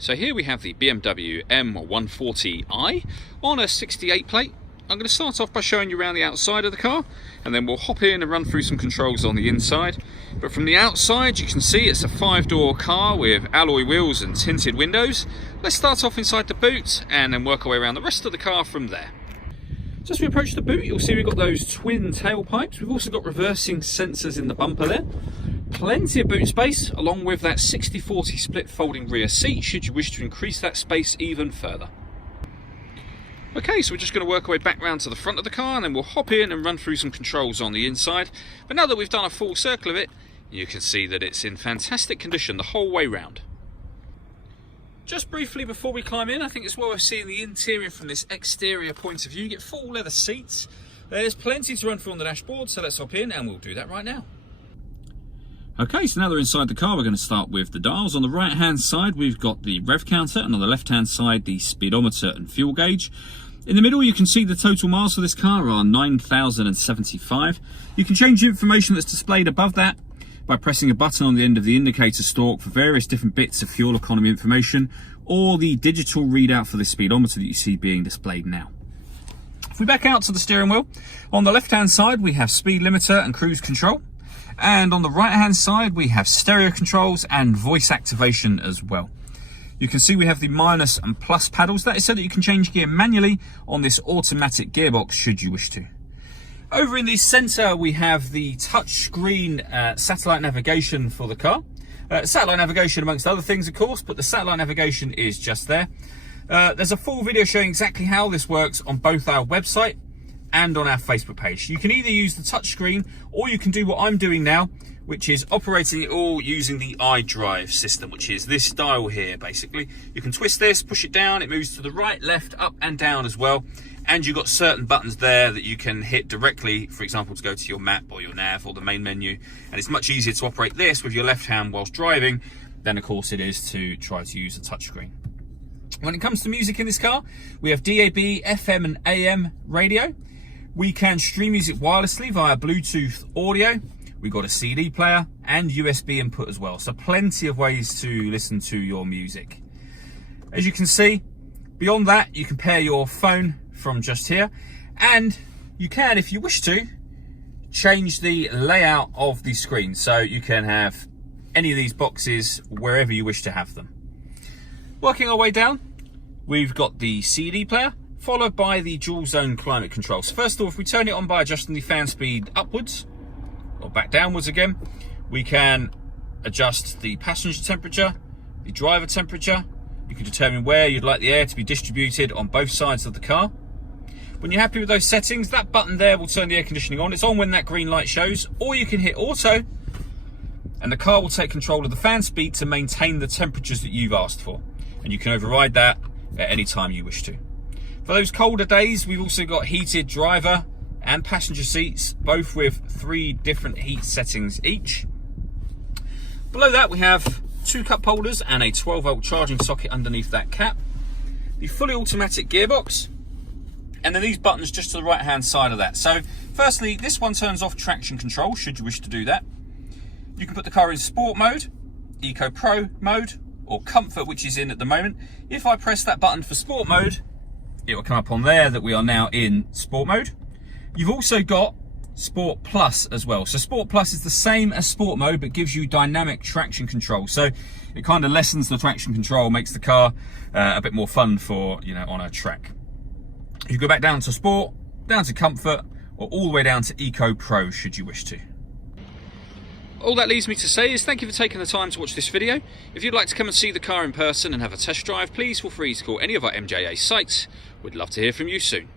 So here we have the BMW M140i on a 68 plate. I'm going to start off by showing you around the outside of the car, and then we'll hop in and run through some controls on the inside. But from the outside you can see it's a 5-door car with alloy wheels and tinted windows. Let's start off inside the boot and then work our way around the rest of the car from there. So as we approach the boot, you'll see we've got those twin tailpipes. We've also got reversing sensors in the bumper there. Plenty of boot space, along with that 60/40 split folding rear seat, should you wish to increase that space even further. Okay, so we're just going to work our way back round to the front of the car, and then we'll hop in and run through some controls on the inside. But now that we've done a full circle of it, you can see that it's in fantastic condition the whole way round. Just briefly before we climb in, I think it's worth seeing the interior from this exterior point of view. You get full leather seats. There's plenty to run through on the dashboard, so let's hop in and we'll do that right now. Okay, so now they're inside the car, we're going to start with the dials. On the right hand side we've got the rev counter, and on the left hand side the speedometer and fuel gauge. In the middle you can see the total miles for this car are 9,075. You can change the information that's displayed above that by pressing a button on the end of the indicator stalk for various different bits of fuel economy information, or the digital readout for the speedometer that you see being displayed now. If we back out to the steering wheel, on the left hand side we have speed limiter and cruise control. And on the right hand side we have stereo controls and voice activation as well. You can see we have the minus and plus paddles. That is so that you can change gear manually on this automatic gearbox should you wish to. Over in the centre we have the touchscreen satellite navigation for the car. Satellite navigation amongst other things of course, but the satellite navigation is just there. There's a full video showing exactly how this works on both our website and on our Facebook page. You can either use the touchscreen, or you can do what I'm doing now, which is operating it all using the Idrive system, which is this dial here basically. You can twist this, push it down, it moves to the right, left, up and down as well. And you've got certain buttons there that you can hit directly, for example, to go to your map or your nav or the main menu. And it's much easier to operate this with your left hand whilst driving than of course it is to try to use a touchscreen. When it comes to music in this car, we have DAB, FM and AM radio. We can stream music wirelessly via Bluetooth audio. We've got a CD player and USB input as well. So plenty of ways to listen to your music. As you can see, beyond that, you can pair your phone from just here. And you can, if you wish to, change the layout of the screen. So you can have any of these boxes wherever you wish to have them. Working our way down, we've got the CD player, followed by the dual zone climate control. So first of all, if we turn it on by adjusting the fan speed upwards, or back downwards again, we can adjust the passenger temperature, the driver temperature. You can determine where you'd like the air to be distributed on both sides of the car. When you're happy with those settings, that button there will turn the air conditioning on. It's on when that green light shows, or you can hit auto, and the car will take control of the fan speed to maintain the temperatures that you've asked for. And you can override that at any time you wish to. For those colder days, we've also got heated driver and passenger seats, both with 3 different heat settings each. Below that we have 2 cup holders and a 12-volt charging socket underneath that cap. The fully automatic gearbox, and then these buttons just to the right hand side of that. So firstly, this one turns off traction control should you wish to do that. You can put the car in sport mode, eco pro mode, or comfort, which is in at the moment. If I press that button for sport mode, it will come up on there that we are now in sport mode. You've also got Sport Plus as well. So Sport Plus is the same as sport mode, but gives you dynamic traction control. So it kind of lessens the traction control, makes the car a bit more fun for, you know, on a track. You go back down to sport, down to comfort, or all the way down to eco pro should you wish to. All that leaves me to say is thank you for taking the time to watch this video. If you'd like to come and see the car in person and have a test drive, please feel free to call any of our MJA sites. We'd love to hear from you soon.